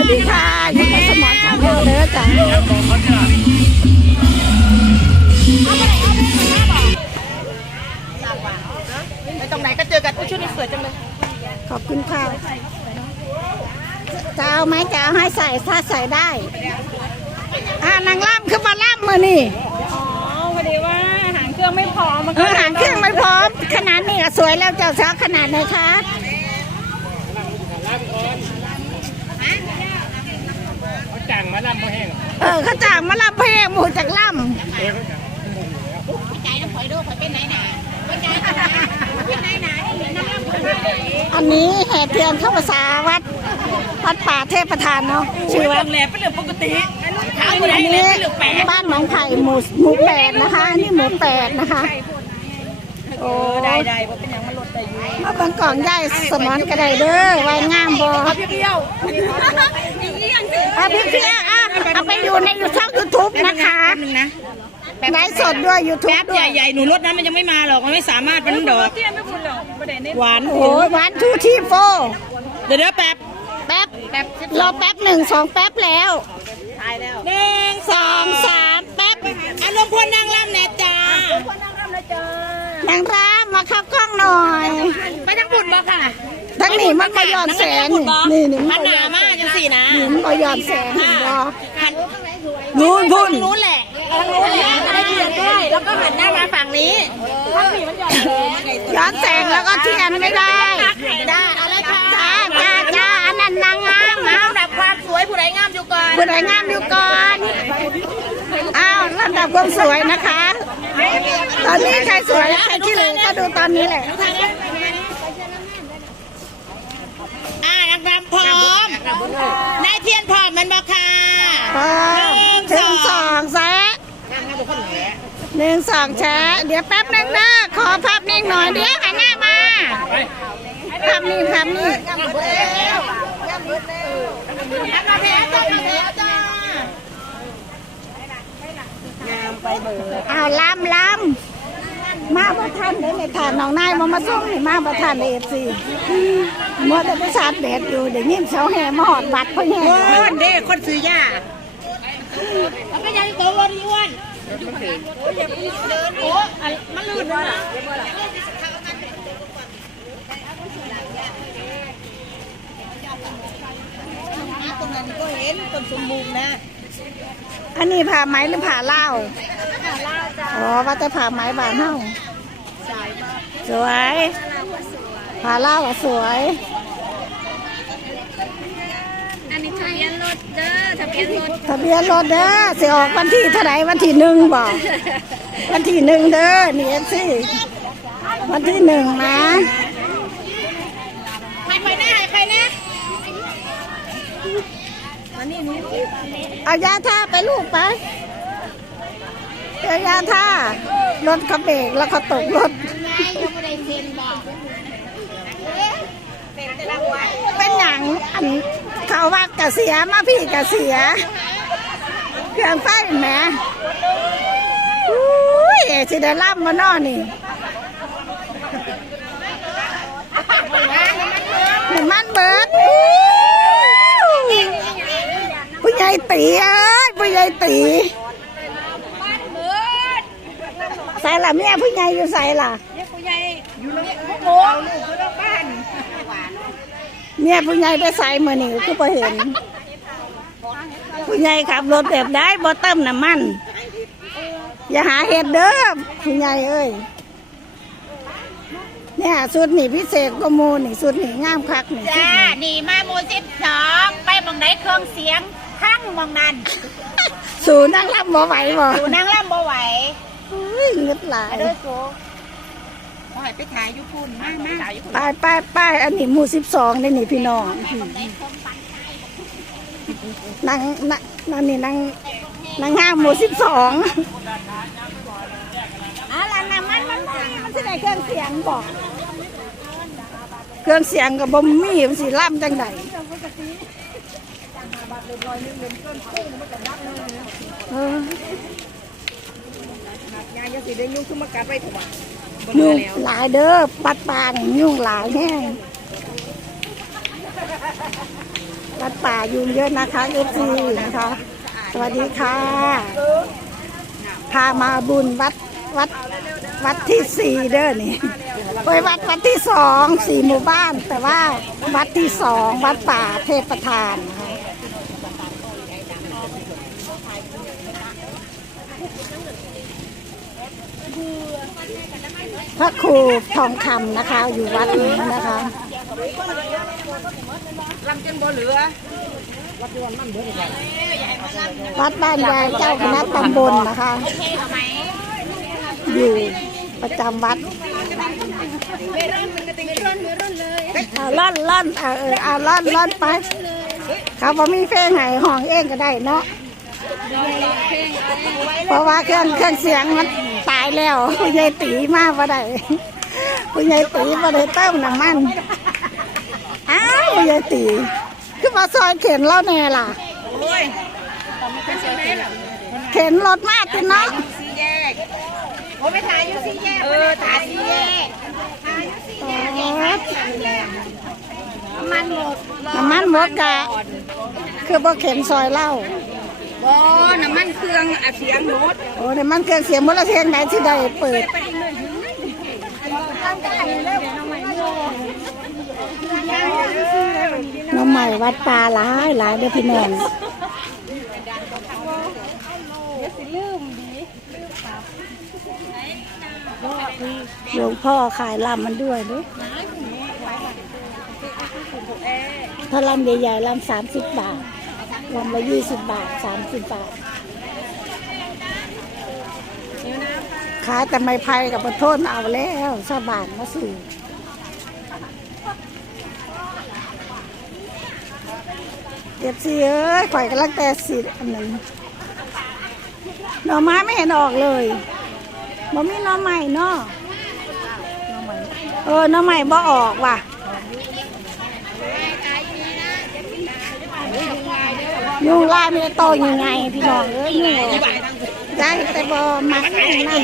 วัสดีค่ะอยู่กับสมอนข้าวเดียวเลยจ้ะไปตรงไหนก็เจอกันชุดนี้สวยจังเลย ขอบคุณค่ะจะเอาไหมจะเอาให้ใส่ถ้าใส่ได้ อ่านางล่ำคือมาล่ำมือนี่อ๋อพอดีว่าหางเครื่องไม่พอมันเออหางเครื่องไม่พร้อม ขนาดนี้ก็สวยแล้วเจ้าสาวขนาดไหนคะ เขาจังมาลำมาแห้งเออเขาจ้างมาล่ำเพลงหมูจากล่เออเขาจังำอันนี้แห่เทียนเข้าภาษาวัดวัดป่าเทพประธานเนาะชื่อวัด แหลเป็นเรื่องปกติอันนี้บ้านหนองไผ่หมู่หมู่แปดนะคะอันนี่หมู่แปดนะคะ โอ้ได้ได้บ่เป็นอย่างมันลดได้อยู่มาบางกล่องย่ายสมอนกระไดเด้อไว้งามบอเดียวอะพี่เพียอะเอาไปอยู่ในยูทูบยูทูบนะคะนึงนะไลฟ์สดด้วยยูทูบแป๊บด้วย ใหญ่ๆ หนูรถนั้นมันยังไม่มาหรอก มันไม่สามารถเป็นดอกหวานโอ้ยวันทูทีโฟเดี๋ยวเดี๋ยวแป๊บ แป๊บ แป๊บ รอแป๊บหนึ่งสองแป๊บแล้วหนึ่งสองสามแป๊บอารมณ์พลนางรำแน่จ้านางรามมาเข้ากล้องหน่อย ไปทั้งบุญบ่ค่ะทั้งนี้มันก็ย้อนแสงนี่นี่มัมันนหก็นาย้อนมากจังสี่นะนี่มันก็ย้อนแสงเห็นบ่หันนู่นพุ่นนู้นแหละนู้นแหละจะได้เทียนด้วยแล้วก็หันหน้ามาฝั่งนี้ฝั่งนี้มันหย่อนแสงย้อนแสงแล้วก็เทียนไม่ได้ได้เอาเลยค่ะจ้าจ้าจ้าอันนั้นนางงามมานะลำดับความสวยผู้ใดงามอยู่ก่อนผู้ใดงามอยู่ก่อนอ้าวลำ ดับความสวยนะคะ ตอนนี้ใครสวยใครที่เหลือก็ดูตอนนี้แหละอ่านางรำพร้อมนายเทียนพร้อมมันบอกค่ะพอถึงสองแซะหนึ่งสองแชะเดี๋ยวแป๊บนึงนะขอภาพนิ่งหน่อยเดี๋ยวหันหน้ามาภาพนิ่งภาพนิ่ง ทำมาแพ้ทำมาแพ้จ้าเอาลำลำมาประทันเดี๋ยวในฐานน้องนายมามาส่งนี่มาประทันเอฟซีมัวแต่ไปชาร์จแบตอยู่เดี๋ยวนี้เสาแห่มาหอดบัตรพ่อแห่คนเด้คนซื้อยาแล้วก็ยังตัวรถอ้วนโอ้มันลื่นว่ะตรงนั้นก็เห็นต้นสมบูรณ์นะ อันนี้ผ่าไหมหรือผ่าเล่าอ๋อว่าแต่ผ่าไหมบานเฮาสวยผ่าเล่าอะสวย อันนี้ทะเบียนรถเด้อทะเบียนรถทะเบียนรถเด้อสิออกวันที่เท่าไหร่วันที่หนึ่งบอกวันที่หนึ่งเด้อนี่เอฟซีวันที่หนึ่งนะ ใครไปแน่ใครแน่ เอายาท่าไปลูกไปเอายาท่ารถเขาเบรกแล้วเขาตกรถเป็นอย่างอันเขาวัดกะเสียมาพี่กะเสียเครื่องไฟแหมอุ้ยสิได้ล่ำมานอนี่น้ำมันเบิดผู้ ใหญ่ตีเอ้ยผู้ใหญ่ตีใส่ละเมียผู้ใหญ่อยู่ใส่ล่ะเนี่ยผู้ใหญ่ไปใส่มือนี่คือพอเห็น ผู้ใหญ่ขับรถแบบได้บ่เติมน้ำมัน อย่าหาเห็ดเด้อผู้ใหญ่เอ้ยเนี่ยสุดนี่พิเศษก็มูนี่สุดนี่งามคักนี่จ้านี่มาโมสิบสองไปมองไหนเครื่องเสียง ทั้งมองนั้นสูนั่งรับบ่ไหวบ่ดูนางล่ำบ่ไหวอุ้ยเงืดหลายเด้อโซ่ขอให้ไปถ่ายยุพุนมากมากไปไปไปอันนี้หมู่สิบสองนี่นี่พี่น้องนั่งนั่งนั่นนี่นั่งนั่งห้างหมู่สิบสองอะไรนะมันมันมันมันสิได้เครื่องเสียงบอกเครื่องเสียงกับบอมมี่มันสิล่ำจังได เอองายังสิได้ยุ่งขึ้นมากัดไปถูกป่ะยุ่งหลายเด้อปัดปางยุ่งหลายแห้งวัดป่ายุงเยอะนะคะเอฟซีนะคะ สวัสดีค่ะ พามาบุญวัดวัดวัดที่สี่เด้อนี่ไปวัดวัดที่สองสี่หมู่บ้าน แต่ว่าวัดที่สองวัดป่าเทพประธานนะคะ พระครูทองคำนะคะ อยู่วัดนี้นะคะลำจนบ่เหลือวัดบ้านยายเจ้าคณะตำบลนะคะ อยู่ประจำวัดเอาล่อนล่อนเอาเออเอาล่อนล่อนไป เขาบอกมีเพลงไหนห้องเองก็ได้เนาะเพราะว่าเครื่องเครื่องเสียงมัน แล้วผู้ใหญ่ตีมาบ่ได้ผู้ใหญ่ตีบ่ได้เติมน้ำมันอ้าวผู้ใหญ่ตีคือมาซอยเข็นเล่าแน่ล่ะโอ้ยเป็นเสียงไหนหรอเข็นรถมาติเนาะสี่แยกโอ้ไปถ่ายอยู่สี่แยกเออถ่ายสี่แยกมันหมดน้ำมันหมดกะคือบ่เข็นซอยเหล้าบ่น้ำมันเค รื่องอัดเสียงรถโอ้น้ำมันเครื่องเสียงมดลเทียงไหนที่ได้เปิดน้องใหม่วัดปลาหลายหลายเด้อพี่น้องหลวงพ่อขายลำมันด้วยด้วยถ้าลำใหญ่ๆลำสามสิบบาทลำละยี่สิบบาทสามสิบบาทายแต่ไม่ไผ่กับปะโทนเอาแล้วชาวบ้านมาซื้อเก็บสิเอ้ยข่อยกำลังแต่สิอันหนึ่งหน่อไม้ไม่เห็นออกเลยบ่มีหน่อใหม่เนาะเออหน่อใหม่บ่ออกว่ะยุงลายมันจะโตยังไงพี่น้องเอ้ยยุง ได้แต่บ่มาข้างนั่น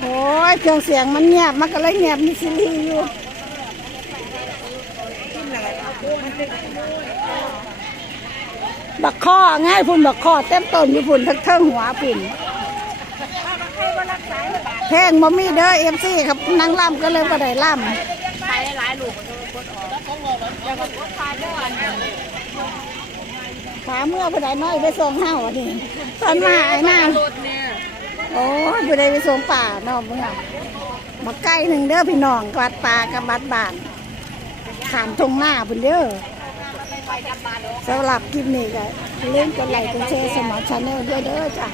โอ้ยเครื่องเสียงมันเงียบมันก็เลยเงียบมีซีรีส์อยู่บักข้อง่ายพุ่นบักข้อเต็มต้นอยู่พุ่นทั้งเทิงหัวพุ่น เพลงบ่มีเด้อเอฟซีครับนางล่ำก็เลยบ่ได้ล่ำขาเมื่อผู้ใดน้อยไปส่งห้าวอันนี้ตอนมาไอ้นางรถเนี่ยโอ้ยผู้ใดไปส่งป่าเนาะเมื่อมาใกล้หนึ่งเด้อพี่น้องกวัดป่ากับบัดบานขามทงหน้าพุ่นเด้อสำหรับคลิปนี้ก็เล่นกดไลค์กดแชร์สมอชาแนลด้วยเด้อจ้ะ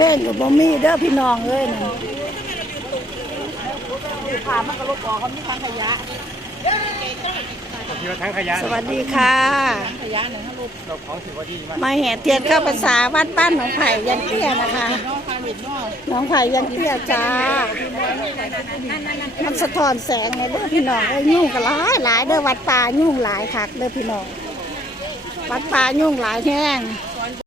เพลงกับบ่มีเด้อพี่น้องเอ้ยนั่นพามันก็รถออกเขามีทางขยะที่ว่าทั้งขยะสวัสดีค่ะ ขยะหนึ่งเขาลูกเราของถือว่าดีมากมาแห่เทียนเข้าภาษาวัดบ้านหนองไผ่ยันเตี้ยนะคะนอกพาหลุดนอกหนองไผ่ยันเตี้ยจ้า มันสะท้อนแสงไงเด้อพี่น้องเอ้ยยุ่งกันหลายหลายเด้อวัดป่ายุ่งหลายคักเด้อพี่น้องวัดป่ายุ่งหลายแห้งเ